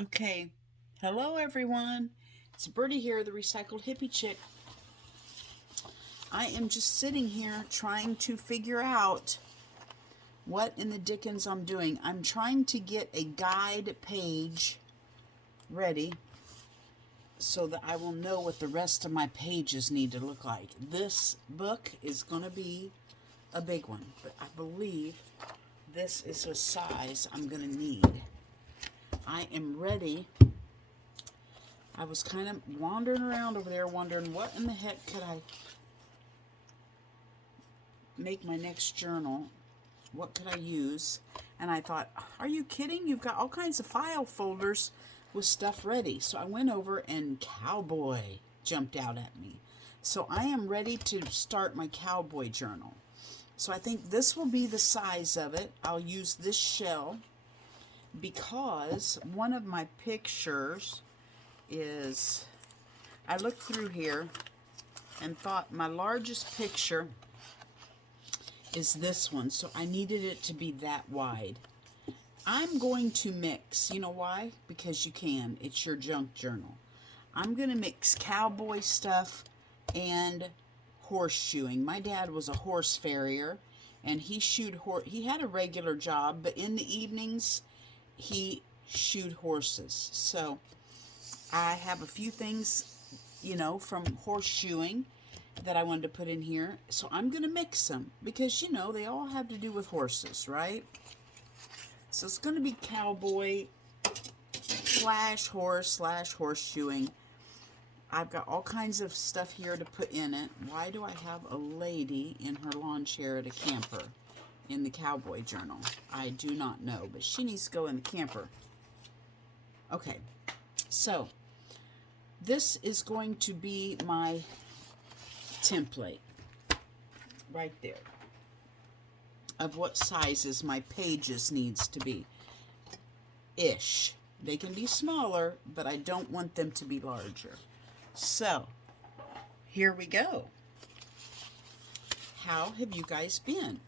Okay, hello everyone. It's Birdie here, the Recycled Hippie Chick. I am just sitting here trying to figure out what in the dickens I'm doing. I'm trying to get a guide page ready so that I will know what the rest of my pages need to look like. This book is going to be a big one, but I believe this is a size I'm going to need. I am ready. I was kind of wandering around over there wondering what in the heck could I make my next journal. What could I use? And I thought, are you kidding? You've got all kinds of file folders with stuff ready. So I went over and cowboy jumped out at me. So I am ready to start my cowboy journal. So I think this will be the size of it. I'll use this shell because one of my pictures is, I looked through here and thought my largest picture is this one, so I needed it to be that wide. I'm going to mix, you know why? Because you can, it's your junk journal. I'm going to mix cowboy stuff and horseshoeing. My dad was a horse farrier, and he had a regular job, but in the evenings he shoed horses. So I have a few things, from horseshoeing that I wanted to put in here. So I'm going to mix them because, they all have to do with horses, right? So it's going to be cowboy slash horse slash horseshoeing. I've got all kinds of stuff here to put in it. Why do I have a lady in her lawn chair at a camper in the cowboy journal? I do not know, but she needs to go in the camper. Okay, so this is going to be my template right there of what sizes my pages needs to be ish. They can be smaller, but I don't want them to be larger. So here we go. How have you guys been?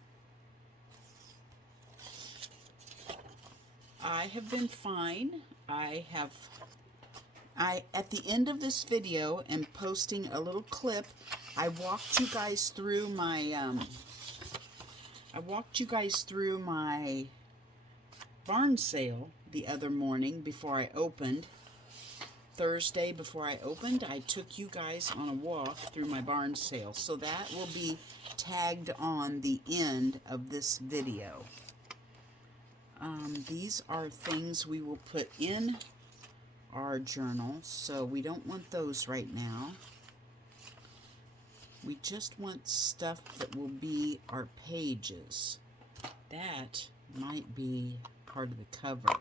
I have been fine. At the end of this video am posting a little clip. I walked you guys through my barn sale the other morning before I opened. Thursday before I opened, I took you guys on a walk through my barn sale. So that will be tagged on the end of this video. These are things we will put in our journal, so we don't want those right now. We just want stuff that will be our pages. That might be part of the cover.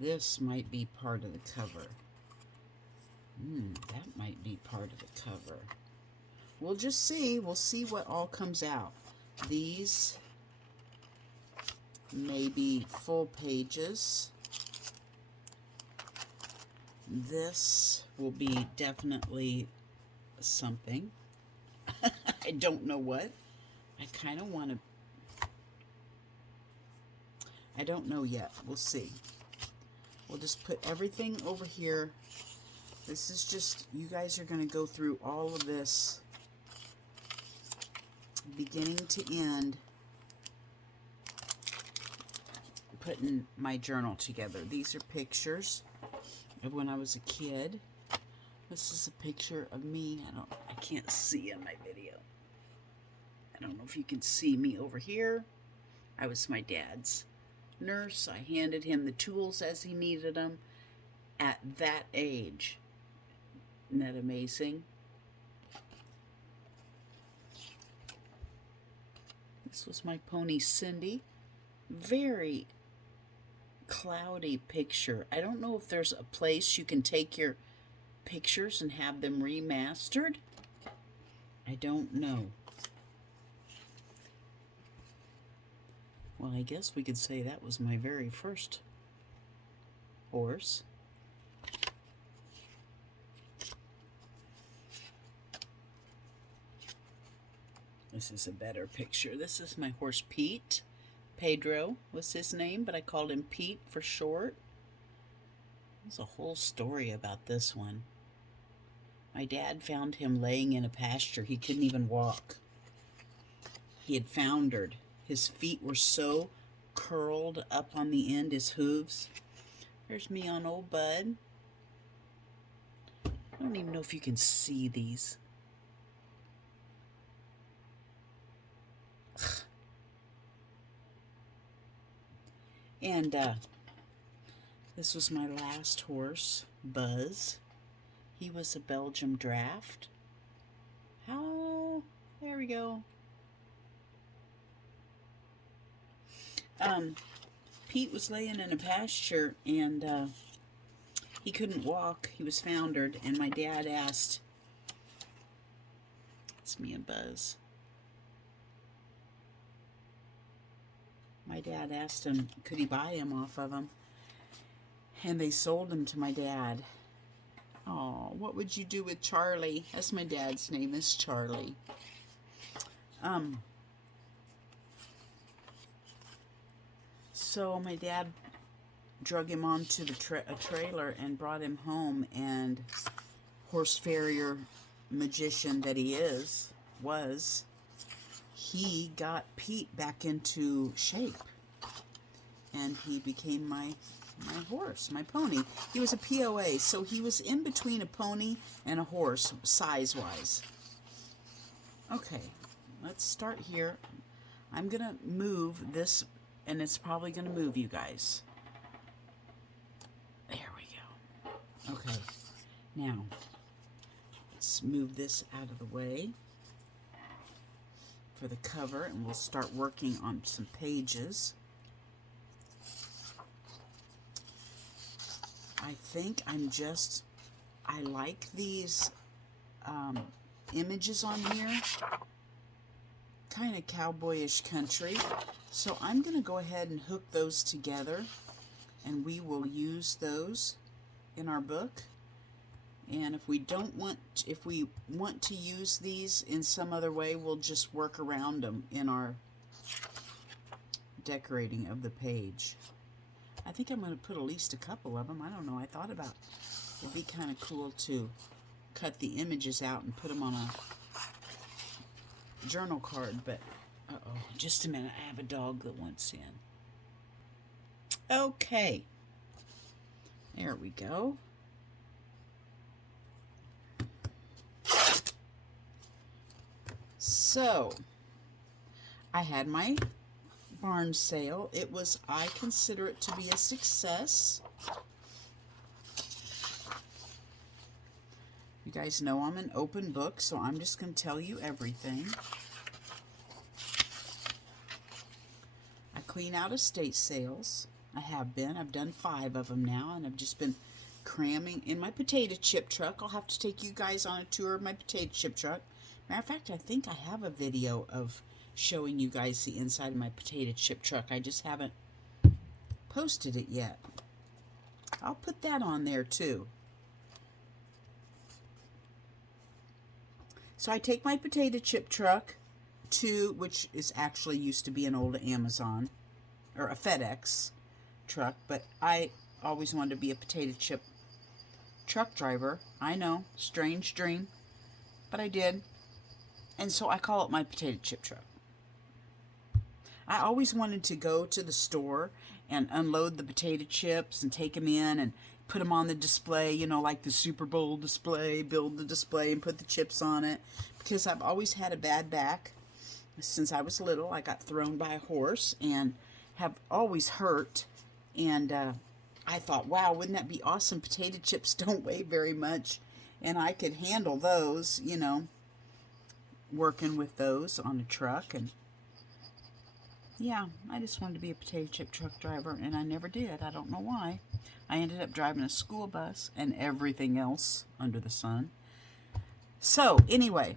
This might be part of the cover. That might be part of the cover. We'll just see. We'll see what all comes out. These may be full pages. This will be definitely something. I don't know what. I kind of want to... I don't know yet. We'll see. We'll just put everything over here. This is just... You guys are going to go through all of this beginning to end, putting my journal together. These are pictures of when I was a kid. This is a picture of me. I can't see in my video. I don't know if you can see me over here. I was my dad's nurse. I handed him the tools as he needed them at that age. Isn't that amazing? This was my pony Cindy. Very cloudy picture. I don't know if there's a place you can take your pictures and have them remastered. I don't know. Well, I guess we could say that was my very first horse. This is a better picture. This is my horse Pete. Pedro was his name, but I called him Pete for short. There's a whole story about this one. My dad found him laying in a pasture. He couldn't even walk. He had foundered. His feet were so curled up on the end, his hooves. There's me on old Bud. I don't even know if you can see these. And this was my last horse, Buzz. He was a Belgium draft. How? There we go. Pete was laying in a pasture, and he couldn't walk. He was foundered, and my dad asked, it's me and Buzz. My dad asked him, could he buy him off of him? And they sold him to my dad. Oh, what would you do with Charlie? That's my dad's name, is Charlie. So my dad drug him onto the a trailer and brought him home, and horse farrier magician that he was, he got Pete back into shape, and he became my horse, my pony. He was a POA, so he was in between a pony and a horse, size-wise. Okay, let's start here. I'm going to move this, and it's probably going to move you guys. There we go. Okay, now, let's move this out of the way for the cover, and we'll start working on some pages. I think I like these images on here, kind of cowboyish country, so I'm going to go ahead and hook those together, and we will use those in our book. And if we want to use these in some other way, we'll just work around them in our decorating of the page. I think I'm going to put at least a couple of them. I don't know. I thought about it'd be kind of cool to cut the images out and put them on a journal card, but just a minute. I have a dog that wants in. Okay. There we go. So, I had my barn sale. I consider it to be a success. You guys know I'm an open book, so I'm just going to tell you everything. I clean out estate sales. I've done 5 of them now, and I've just been cramming in my potato chip truck. I'll have to take you guys on a tour of my potato chip truck. Matter of fact, I think I have a video of showing you guys the inside of my potato chip truck. I just haven't posted it yet. I'll put that on there too. So I take my potato chip truck to, which is actually used to be an old Amazon or a FedEx truck, but I always wanted to be a potato chip truck driver. I know, strange dream, but I did. And so I call it my potato chip truck. I always wanted to go to the store and unload the potato chips and take them in and put them on the display, you know, like the Super Bowl display, build the display and put the chips on it. Because I've always had a bad back. Since I was little, I got thrown by a horse and have always hurt. And I thought, wow, wouldn't that be awesome? Potato chips don't weigh very much. And I could handle those, you know, working with those on a truck. And yeah, I just wanted to be a potato chip truck driver, and I never did. I don't know why. I ended up driving a school bus and everything else under the sun. So anyway,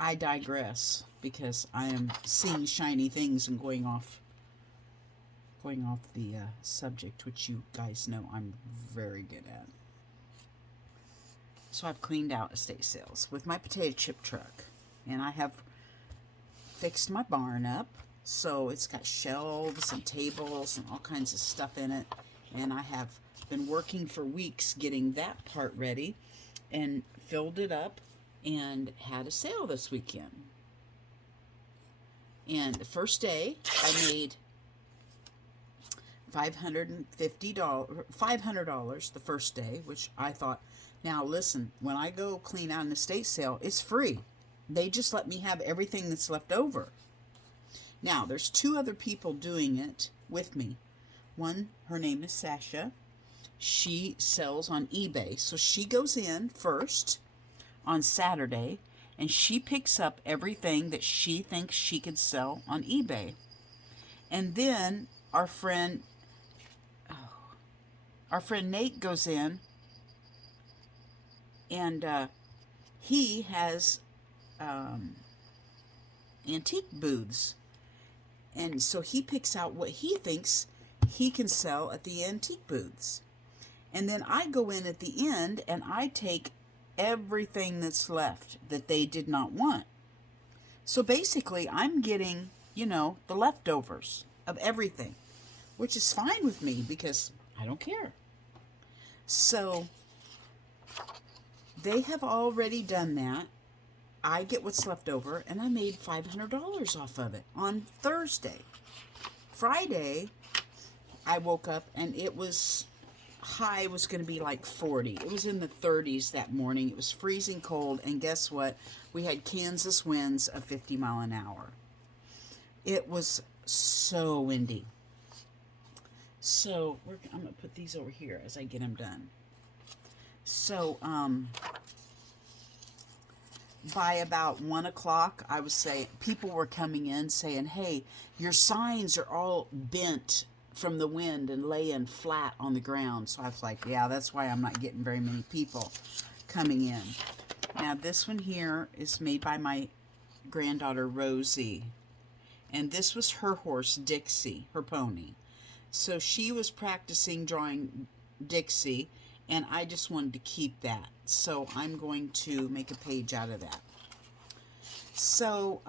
I digress because I am seeing shiny things and going off the subject, which you guys know I'm very good at. So I've cleaned out estate sales with my potato chip truck, and I have fixed my barn up. So it's got shelves and tables and all kinds of stuff in it. And I have been working for weeks getting that part ready and filled it up and had a sale this weekend. And the first day I made $500 the first day, which I thought, now listen, when I go clean out an estate sale, it's free. They just let me have everything that's left over. Now, there's 2 other people doing it with me. One, her name is Sasha. She sells on eBay. So she goes in first on Saturday, and she picks up everything that she thinks she could sell on eBay. And then our friend Nate goes in, and he has antique booths. And so he picks out what he thinks he can sell at the antique booths. And then I go in at the end and I take everything that's left that they did not want. So basically I'm getting, the leftovers of everything, which is fine with me because I don't care. So they have already done that. I get what's left over, and I made $500 off of it on Thursday. Friday, I woke up, and it was high was going to be like 40. It was in the 30s that morning. It was freezing cold, and guess what? We had Kansas winds of 50 mile an hour. It was so windy. So I'm going to put these over here as I get them done. So, by about 1 o'clock, I was saying, people were coming in saying, hey, your signs are all bent from the wind and laying flat on the ground. So I was like, yeah, that's why I'm not getting very many people coming in. Now, this one here is made by my granddaughter, Rosie. And this was her horse, Dixie, her pony. So she was practicing drawing Dixie, and I just wanted to keep that. So I'm going to make a page out of that. So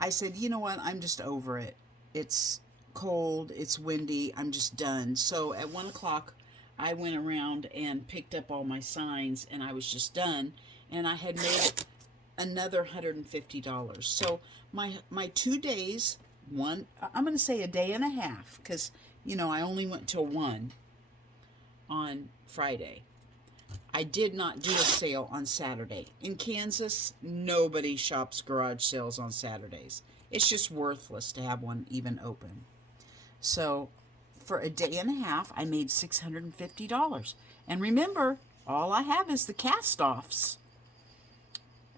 I said, you know what? I'm just over it. It's cold. It's windy. I'm just done. So at 1 o'clock, I went around and picked up all my signs, and I was just done. And I had made another $150. So my 2 days, I'm going to say a day and a half, because, I only went till 1 on Friday. I did not do a sale on Saturday. In Kansas, nobody shops garage sales on Saturdays. It's just worthless to have one even open. So for a day and a half, I made $650. And remember, all I have is the cast-offs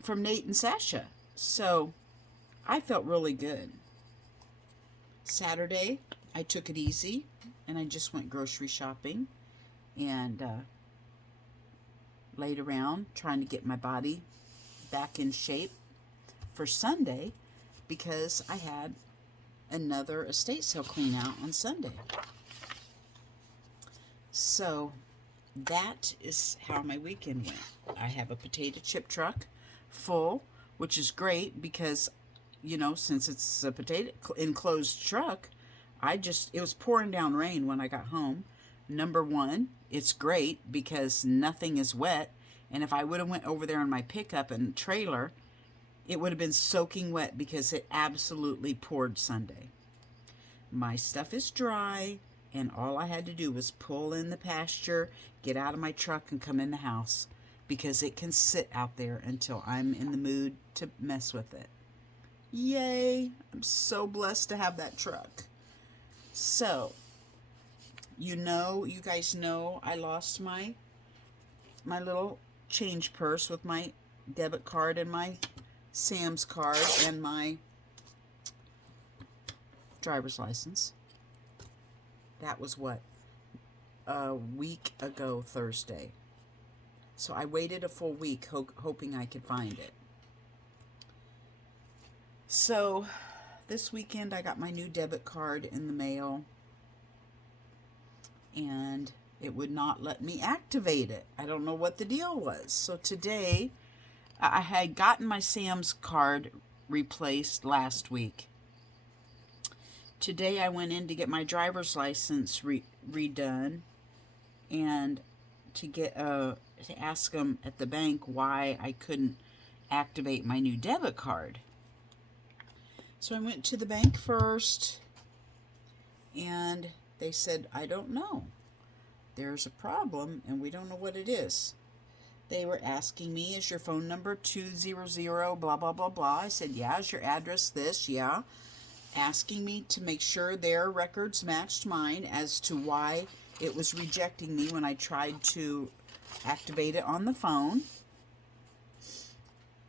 from Nate and Sasha. So I felt really good. Saturday, I took it easy, and I just went grocery shopping and laid around trying to get my body back in shape for Sunday, because I had another estate sale clean out on Sunday. So that is how my weekend went. I have a potato chip truck full, which is great because, since it's a potato enclosed truck, it was pouring down rain when I got home. Number one, it's great because nothing is wet. And if I would have went over there on my pickup and trailer, it would have been soaking wet because it absolutely poured Sunday. My stuff is dry, and all I had to do was pull in the pasture, get out of my truck, and come in the house because it can sit out there until I'm in the mood to mess with it. Yay! I'm so blessed to have that truck. So, you guys know I lost my little change purse with my debit card and my Sam's card and my driver's license. That was a week ago Thursday. So I waited a full week hoping I could find it. So this weekend I got my new debit card in the mail, and it would not let me activate it. I don't know what the deal was. So today I had gotten my Sam's card replaced last week. Today I went in to get my driver's license redone, and to ask them at the bank why I couldn't activate my new debit card. So I went to the bank first, and they said, I don't know. There's a problem, and we don't know what it is. They were asking me, is your phone number 200, blah, blah, blah, blah. I said, yeah. Is your address this? Yeah. Asking me to make sure their records matched mine as to why it was rejecting me when I tried to activate it on the phone.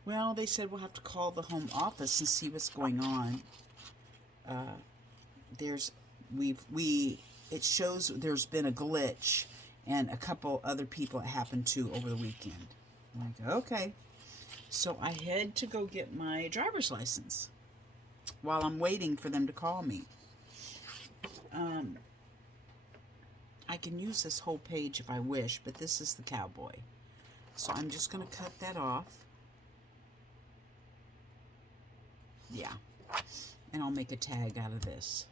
Well, they said we'll have to call the home office and see what's going on. It shows there's been a glitch, and a couple other people it happened to over the weekend. I'm like, okay. So I head to go get my driver's license while I'm waiting for them to call me. I can use this whole page if I wish, but this is the cowboy. So I'm just going to cut that off. Yeah. And I'll make a tag out of this.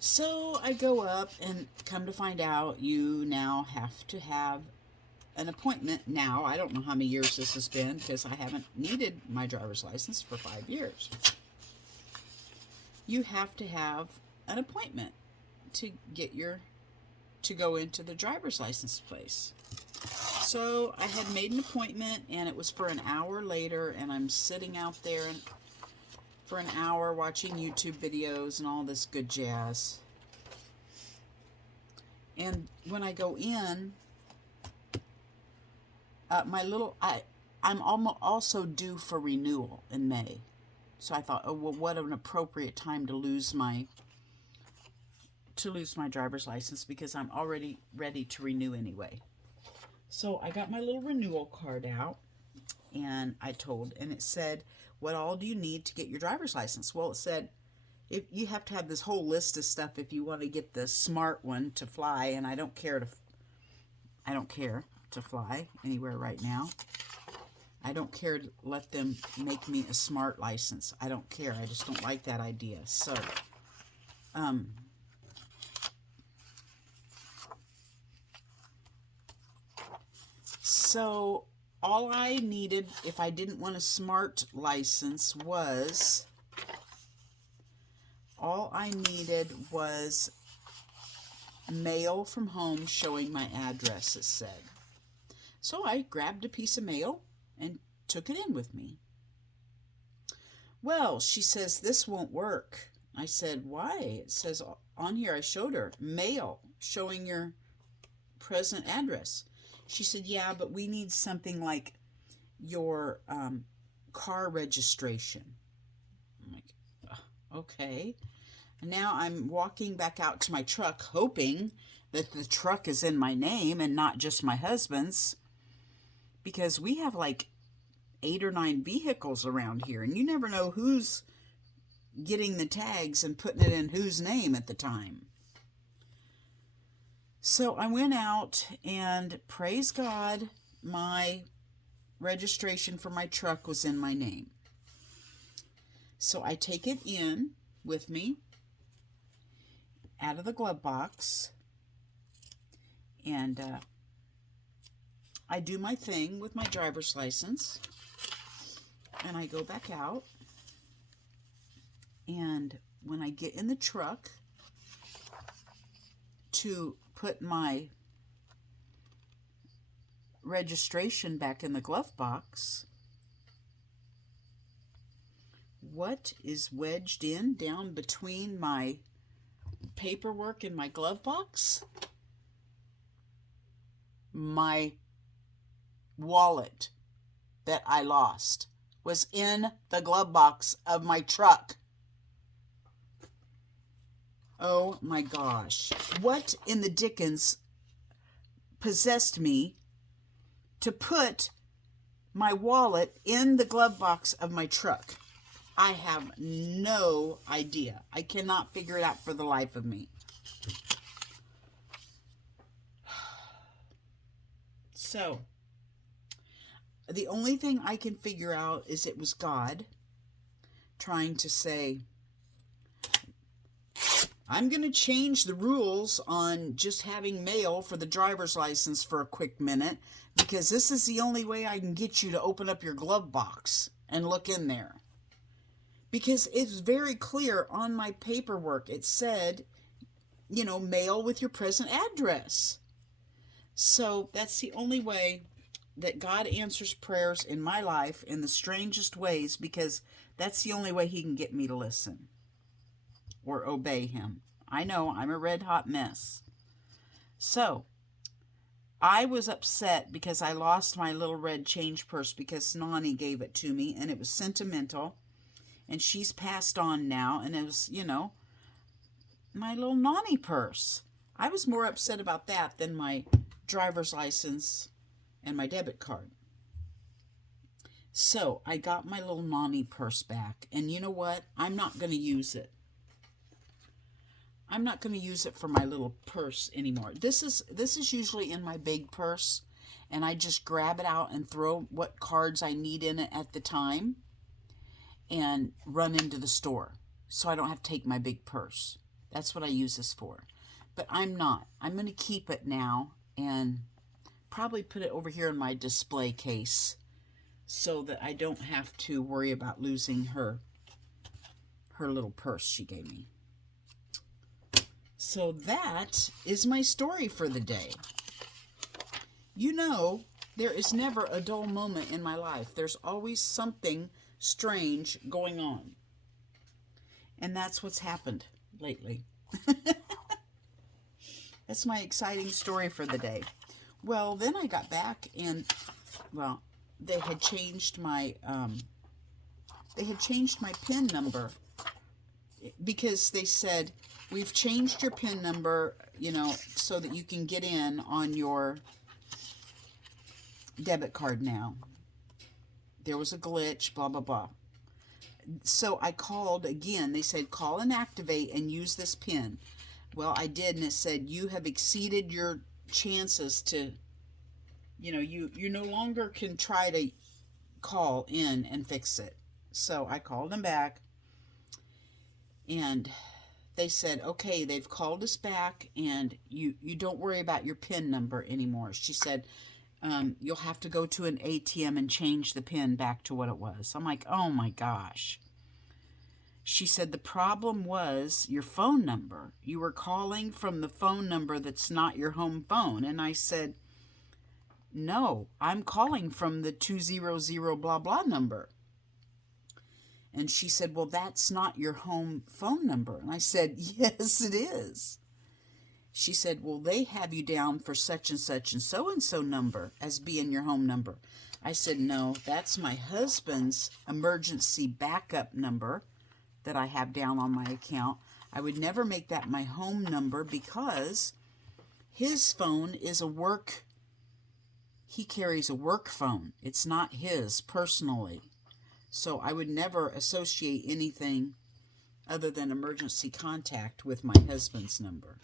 So I go up, and come to find out, you now have to have an appointment now. I don't know how many years this has been, because I haven't needed my driver's license for 5 years. You have to have an appointment to go into the driver's license place. So I had made an appointment, and it was for an hour later, and I'm sitting out there for an hour watching YouTube videos and all this good jazz. And when I go in, I'm also due for renewal in May. So I thought, oh, well, what an appropriate time to lose my driver's license, because I'm already ready to renew anyway. So I got my little renewal card out, and it said, what all do you need to get your driver's license? Well, it said, if you have to have this whole list of stuff if you want to get the smart one to fly, and I don't care to fly anywhere right now. I don't care to let them make me a smart license. I don't care. I just don't like that idea. So all I needed, if I didn't want a smart license, was mail from home showing my address, it said. So I grabbed a piece of mail and took it in with me. Well, she says, this won't work. I said, why? It says on here, I showed her, mail showing your present address. She said, yeah, but we need something like your car registration. I'm like, okay. And now I'm walking back out to my truck, hoping that the truck is in my name and not just my husband's, because we have like 8 or 9 vehicles around here, and you never know who's getting the tags and putting it in whose name at the time. So I went out, and praise God, my registration for my truck was in my name. So I take it in with me out of the glove box, and I do my thing with my driver's license, and I go back out, and when I get in the truck to put my registration back in the glove box, what is wedged in down between my paperwork in my glove box? My wallet that I lost was in the glove box of my truck. Oh my gosh. What in the dickens possessed me to put my wallet in the glove box of my truck? I have no idea. I cannot figure it out for the life of me. So, the only thing I can figure out is it was God trying to say, I'm going to change the rules on just having mail for the driver's license for a quick minute, because this is the only way I can get you to open up your glove box and look in there. Because it's very clear on my paperwork. It said, mail with your present address. So that's the only way that God answers prayers in my life, in the strangest ways, because that's the only way he can get me to listen or obey him. I know I'm a red hot mess. So I was upset because I lost my little red change purse, because Nani gave it to me, and it was sentimental, and she's passed on now, and it was, my little Nani purse. I was more upset about that than my driver's license and my debit card. So I got my little Nani purse back, and you know what? I'm not going to use it. I'm not going to use it for my little purse anymore. This is usually in my big purse, and I just grab it out and throw what cards I need in it at the time and run into the store, so I don't have to take my big purse. That's what I use this for. But I'm not. I'm going to keep it now and probably put it over here in my display case so that I don't have to worry about losing her little purse she gave me. So that is my story for the day. There is never a dull moment in my life. There's always something strange going on. And that's what's happened lately. That's my exciting story for the day. Well, then I got back and, they had changed my PIN number, because they said, we've changed your PIN number, so that you can get in on your debit card now. There was a glitch, blah, blah, blah. So I called again. They said, call and activate and use this PIN. Well, I did, and it said, you have exceeded your chances to, you no longer can try to call in and fix it. So I called them back, and they said, okay, they've called us back, and you don't worry about your PIN number anymore. She said, you'll have to go to an ATM and change the PIN back to what it was. I'm like, oh my gosh. She said, the problem was your phone number. You were calling from the phone number that's not your home phone. And I said, no, I'm calling from the 200 blah blah number. And she said, well, that's not your home phone number. And I said, yes, it is. She said, well, they have you down for such and so number as being your home number. I said, no, that's my husband's emergency backup number that I have down on my account. I would never make that my home number, because his phone is he carries a work phone. It's not his personally. So I would never associate anything other than emergency contact with my husband's number.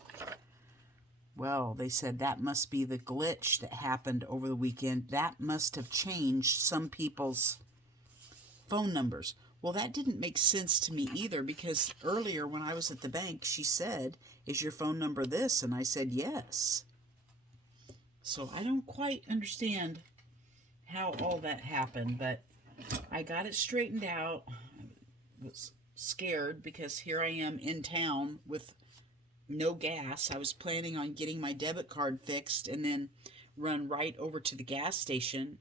Well, they said that must be the glitch that happened over the weekend. That must have changed some people's phone numbers. Well, that didn't make sense to me either, because earlier when I was at the bank, she said, is your phone number this? And I said, yes. So I don't quite understand how all that happened, but I got it straightened out. I was scared because here I am in town with no gas. I was planning on getting my debit card fixed and then run right over to the gas station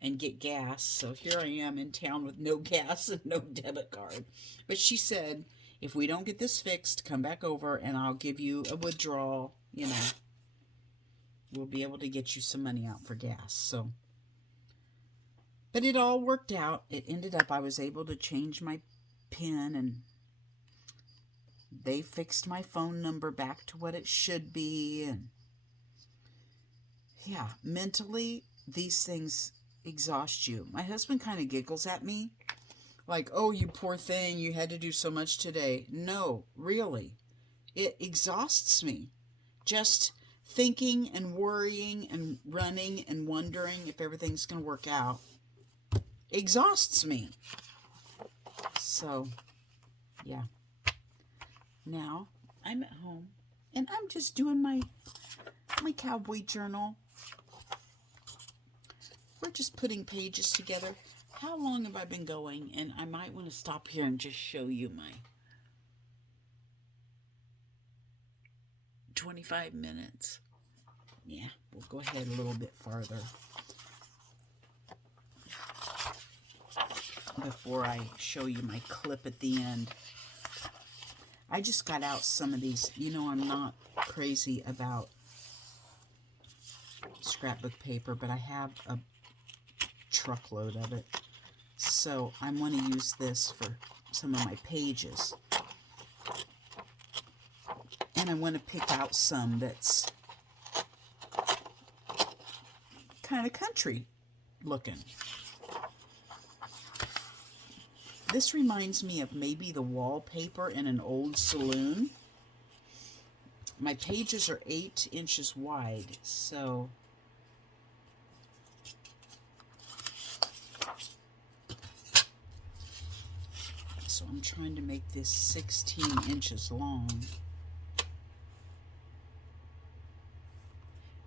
and get gas. So here I am in town with no gas and no debit card. But she said, if we don't get this fixed, come back over and I'll give you a withdrawal. We'll be able to get you some money out for gas. So, but it all worked out. It ended up I was able to change my PIN, and they fixed my phone number back to what it should be. And yeah, mentally, these things exhaust you. My husband kind of giggles at me like, oh, you poor thing, you had to do so much today. No, really, it exhausts me. Just thinking and worrying and running and wondering if everything's going to work out. exhausts me. So, yeah. Now, I'm at home, and I'm just doing my cowboy journal. We're just putting pages together. How long have I been going? And I might want to stop here and just show you my 25 minutes. Yeah, we'll go ahead a little bit farther before I show you my clip at the end. I just got out some of these. You know, I'm not crazy about scrapbook paper, but I have a truckload of it. So I'm going to use this for some of my pages. And I want to pick out some that's kind of country looking. This reminds me of maybe the wallpaper in an old saloon. My pages are 8 inches wide, so I'm trying to make this 16 inches long.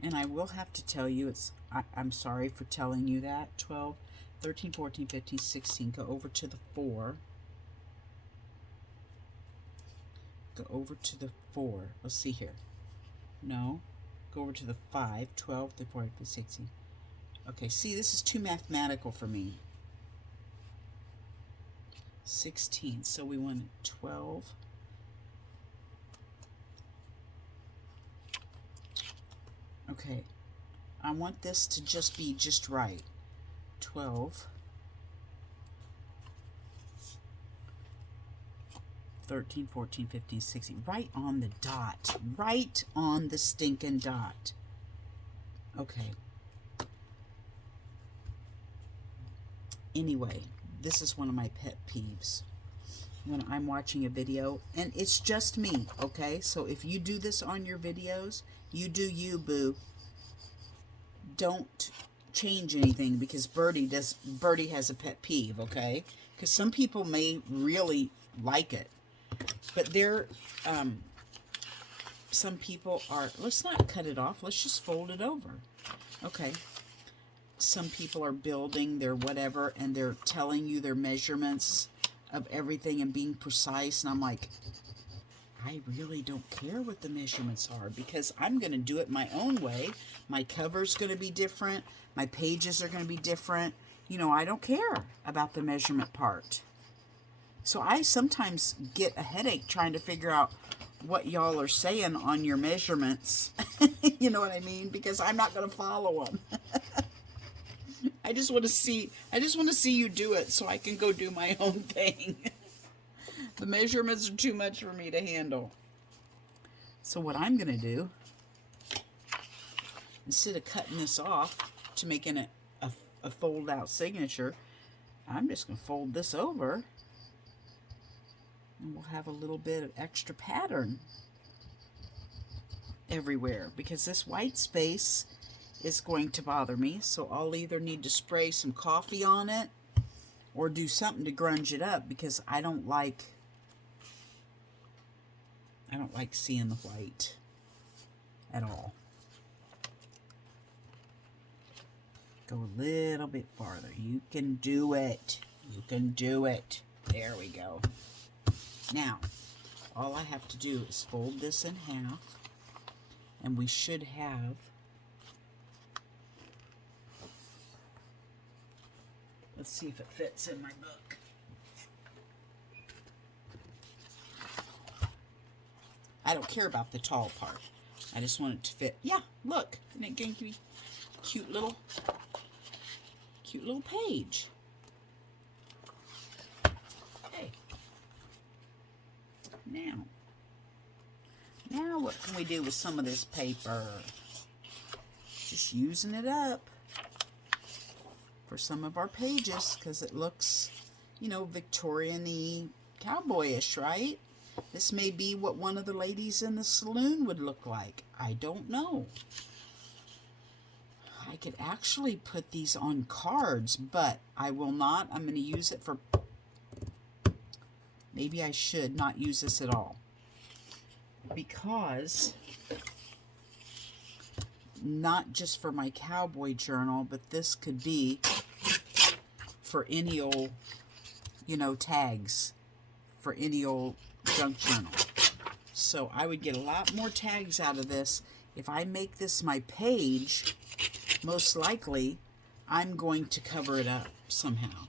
And I will have to tell you, I'm sorry for telling you that. 12, 13, 14, 15, 16. Go over to the 4. Go over to the 4. Let's see here. No. Go over to the 5, 12, 13, 14, 15, 16. Okay, see, this is too mathematical for me. 16. So we want 12. Okay. I want this to just be just right. 12. 13, 14, 15, 16. Right on the dot. Right on the stinking dot. Okay. Anyway, this is one of my pet peeves when I'm watching a video, and it's just me, okay? So if you do this on your videos, you do you, boo. Don't change anything, because Birdie has a pet peeve, okay? Because some people may really like it, but some people are, let's not cut it off, let's just fold it over. Okay. Some people are building their whatever, and they're telling you their measurements of everything and being precise, and I'm like, I really don't care what the measurements are, because I'm going to do it my own way. My cover's going to be different. My pages are going to be different. You know, I don't care about the measurement part. So I sometimes get a headache trying to figure out what y'all are saying on your measurements. You know what I mean? Because I'm not going to follow them. I just want to see you do it so I can go do my own thing. The measurements are too much for me to handle. So what I'm going to do, instead of cutting this off to making it a fold out signature, I'm just going to fold this over, and we'll have a little bit of extra pattern everywhere, because this white space is going to bother me. So I'll either need to spray some coffee on it or do something to grunge it up, because I don't like seeing the white at all. Go a little bit farther. You can do it. You can do it. There we go. Now, all I have to do is fold this in half, and we should have let's see if it fits in my book. I don't care about the tall part. I just want it to fit. Yeah, look. Isn't it going to be cute little page? Okay. Now what can we do with some of this paper? Just using it up for some of our pages, because it looks, you know, Victorian-y, cowboyish, right? This may be what one of the ladies in the saloon would look like. I don't know. I could actually put these on cards, but I will not. I'm going to use it for, maybe I should not use this at all, because not just for my cowboy journal, but this could be for any old, you know, tags for any old junk journal. So I would get a lot more tags out of this. If I make this my page, most likely I'm going to cover it up somehow.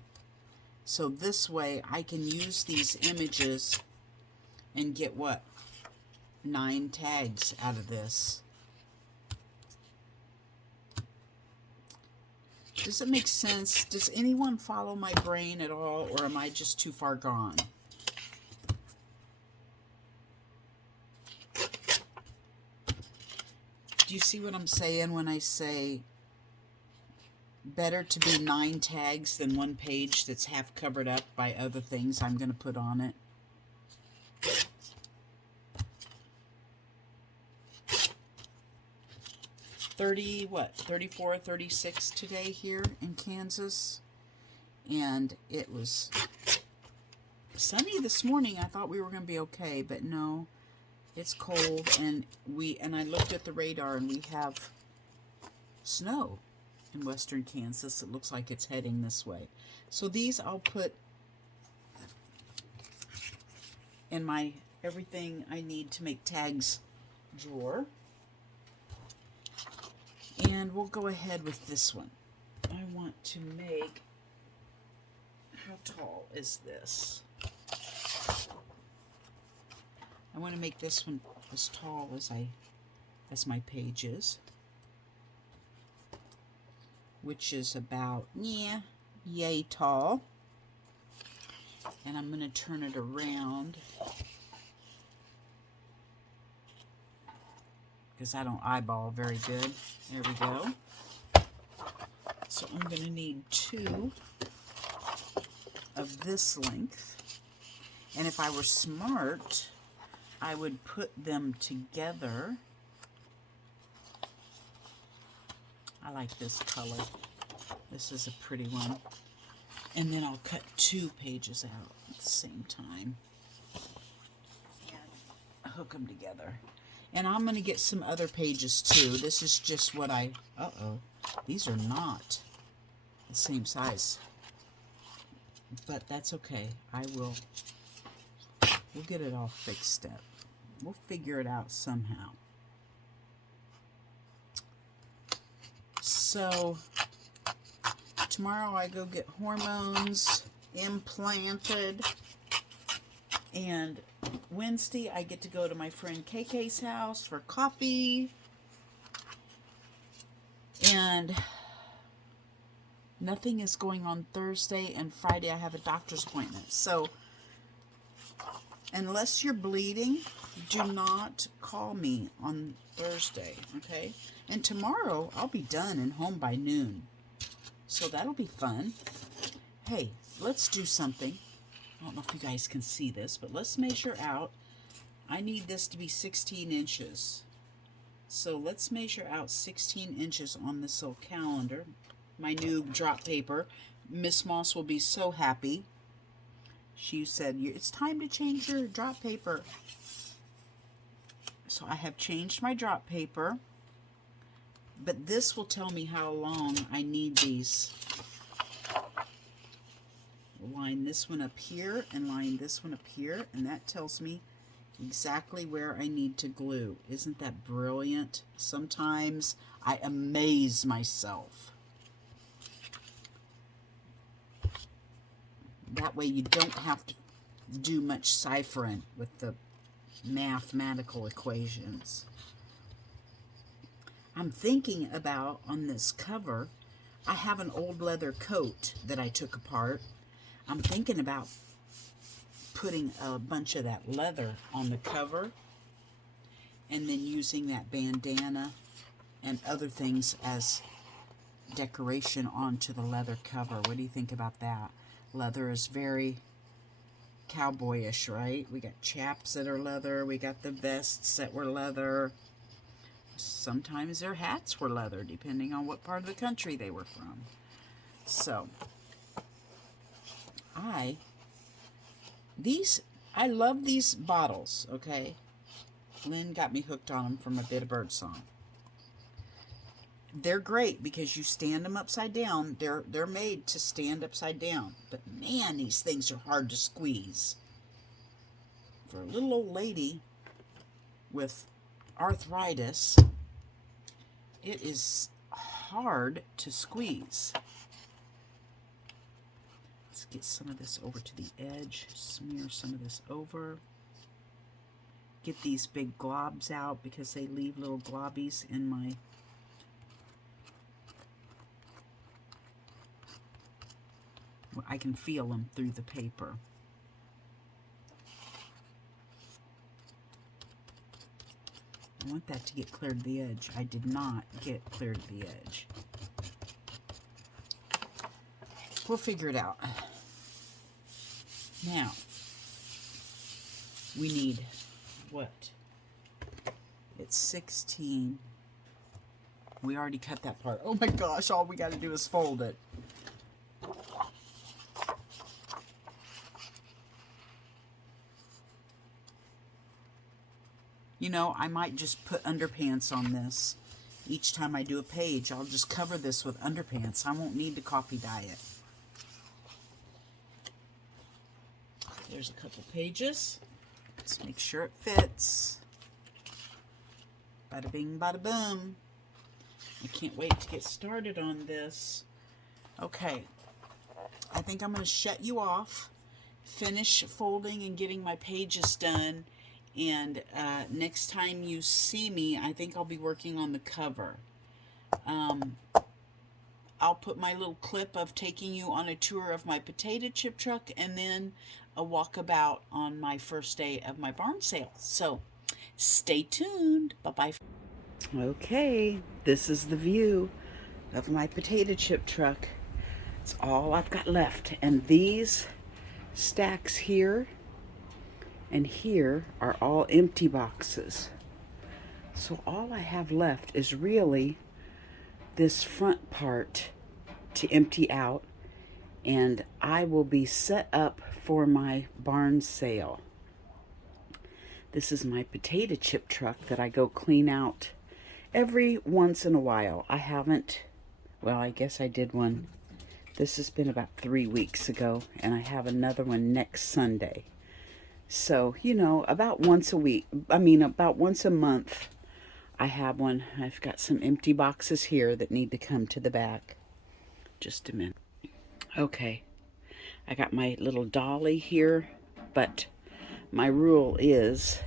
So this way I can use these images and get what? 9 tags out of this. Does it make sense? Does anyone follow my brain at all, or am I just too far gone? Do you see what I'm saying when I say better to be 9 tags than 1 page that's half covered up by other things I'm going to put on it? What, 34, 36 today here in Kansas. And it was sunny this morning. I thought we were going to be okay, but no, it's cold. And I looked at the radar, and we have snow in western Kansas. It looks like it's heading this way. So these I'll put in my everything I need to make tags drawer. And we'll go ahead with this one. I want to make, how tall is this? I want to make this one as tall as my page is, which is about, yay tall. And I'm going to turn it around because I don't eyeball very good. There we go. So I'm going to need 2 of this length. And if I were smart, I would put them together. I like this color. This is a pretty one. And then I'll cut 2 pages out at the same time and hook them together. And I'm going to get some other pages too. This is just what I... Uh-oh. These are not the same size. But that's okay. We'll get it all fixed up. We'll figure it out somehow. So, tomorrow I go get hormones implanted. And Wednesday, I get to go to my friend KK's house for coffee. And nothing is going on Thursday, and Friday I have a doctor's appointment. So, unless you're bleeding, do not call me on Thursday, okay? And tomorrow, I'll be done and home by noon. So that'll be fun. Hey, let's do something. I don't know if you guys can see this, but let's measure out. I need this to be 16 inches. So let's measure out 16 inches on this little calendar. My new drop paper. Miss Moss will be so happy. She said, it's time to change your drop paper. So I have changed my drop paper. But this will tell me how long I need these. Line this one up here and line this one up here, and that tells me exactly where I need to glue. Isn't that brilliant? Sometimes I amaze myself. That way you don't have to do much ciphering with the mathematical equations. I'm thinking about, on this cover, I have an old leather coat that I took apart. I'm thinking about putting a bunch of that leather on the cover and then using that bandana and other things as decoration onto the leather cover. What do you think about that? Leather is very cowboyish, right? We got chaps that are leather. We got the vests that were leather. Sometimes their hats were leather, depending on what part of the country they were from. So, I love these bottles, okay? Lynn got me hooked on them from A Bit of Birdsong. They're great because you stand them upside down. They're made to stand upside down. But man, these things are hard to squeeze. For a little old lady with arthritis, it is hard to squeeze. Let's get some of this over to the edge. Smear some of this over. Get these big globs out because they leave little globbies in my... I can feel them through the paper. I want that to get clear to the edge. I did not get clear to the edge. We'll figure it out. Now, we need what? It's 16. We already cut that part. Oh my gosh, all we got to do is fold it. You know, I might just put underpants on this. Each time I do a page, I'll just cover this with underpants. I won't need to copy dye it. There's a couple pages. Let's make sure it fits. Bada bing, bada boom. I can't wait to get started on this. Okay, I think I'm going to shut you off, finish folding and getting my pages done. And next time you see me, I think I'll be working on the cover. I'll put my little clip of taking you on a tour of my potato chip truck and then a walkabout on my first day of my barn sale. So stay tuned. Bye-bye. Okay, this is the view of my potato chip truck. It's all I've got left. And these stacks here and here are all empty boxes. So all I have left is really this front part to empty out, and I will be set up for my barn sale. This is my potato chip truck that I go clean out every once in a while. I haven't, well, I guess I did one. This has been about 3 weeks ago, and I have another one next Sunday. So, you know, about once a week, about once a month, I have one. I've got some empty boxes here that need to come to the back. Just a minute. Okay, I got my little dolly here, but my rule is,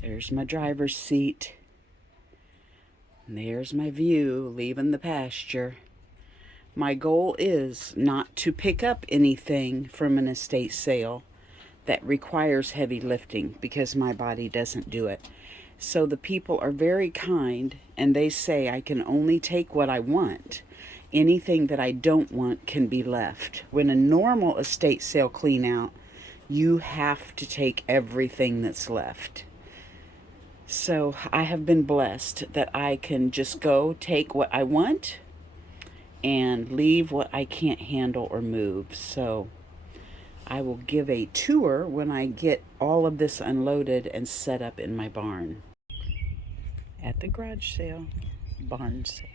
there's my driver's seat. And there's my view, leaving the pasture. My goal is not to pick up anything from an estate sale that requires heavy lifting, because my body doesn't do it. So the people are very kind, and they say I can only take what I want. Anything that I don't want can be left. When a normal estate sale clean out, you have to take everything that's left. So I have been blessed that I can just go take what I want and leave what I can't handle or move. So I will give a tour when I get all of this unloaded and set up in my barn. At the garage sale, barn sale.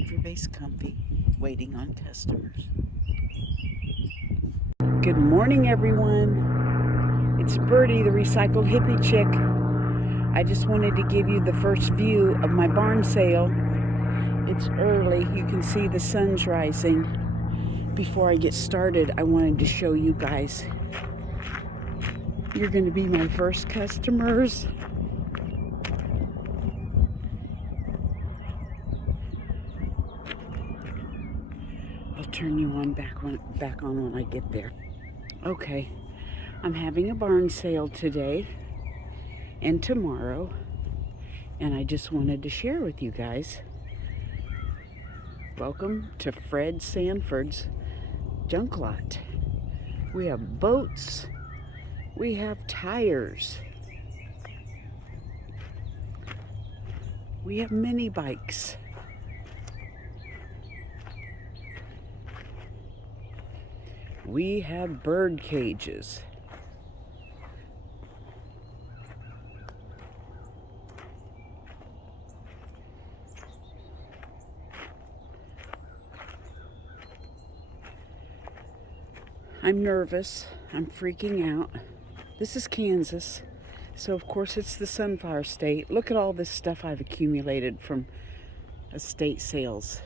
Everybody's comfy, waiting on customers. Good morning, everyone. It's Birdie, the recycled hippie chick. I just wanted to give you the first view of my barn sale. It's early. You can see the sun's rising. Before I get started, I wanted to show you guys. You're going to be my first customers. I'll turn you on back on when I get there. Okay, I'm having a barn sale today and tomorrow, and I just wanted to share with you guys. Welcome to Fred Sanford's junk lot. We have boats We have tires. We have mini bikes. We have bird cages. I'm nervous. I'm freaking out. This is Kansas, so of course it's the sunflower state. Look at all this stuff I've accumulated from estate sales.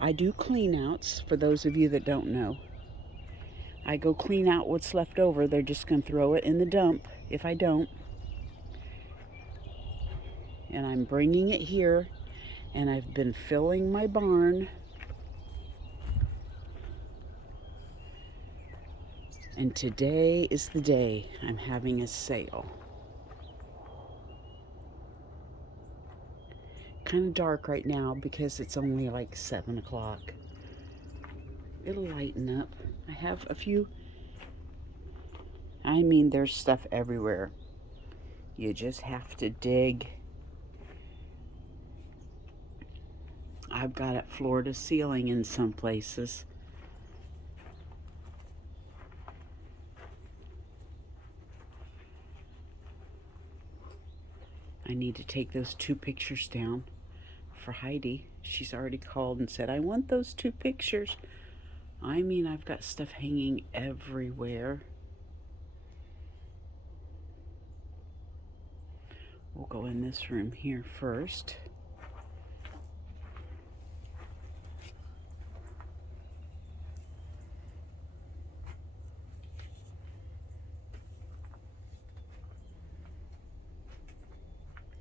I do clean outs, for those of you that don't know. I go clean out what's left over. They're just going to throw it in the dump if I don't. And I'm bringing it here, and I've been filling my barn. And today is the day I'm having a sale. Kind of dark right now because it's only like 7 o'clock. It'll lighten up. I have a few. I mean, there's stuff everywhere. You just have to dig. I've got it floor to ceiling in some places. I need to take those 2 pictures down for Heidi. She's already called and said, I want those 2 pictures. I mean, I've got stuff hanging everywhere. We'll go in this room here first.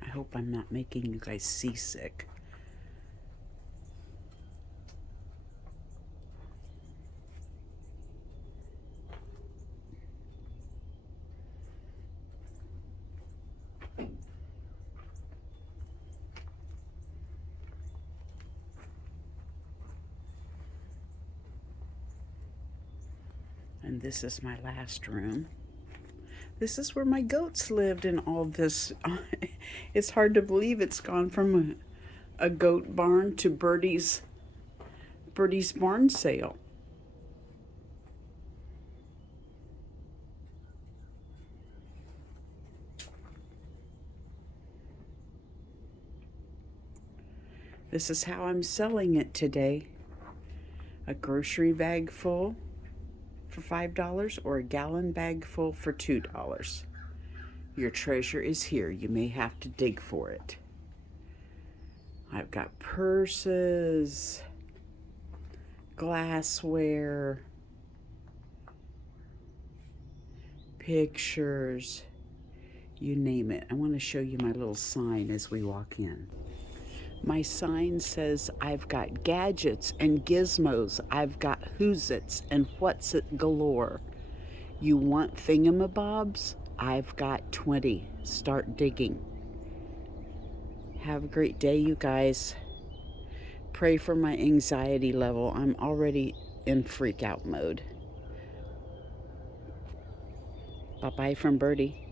I hope I'm not making you guys seasick. And this is my last room. This is where my goats lived and all this. It's hard to believe it's gone from a goat barn to Birdie's barn sale. This is how I'm selling it today. A grocery bag full for $5 or a gallon bag full for $2. Your treasure is here. You may have to dig for it. I've got purses, glassware, pictures, you name it. I want to show you my little sign as we walk in. My sign says I've got gadgets and gizmos. I've got who's-its and what's-it galore. You want thingamabobs? I've got 20. Start digging. Have a great day, you guys. Pray for my anxiety level. I'm already in freak out mode. Bye-bye from Birdie.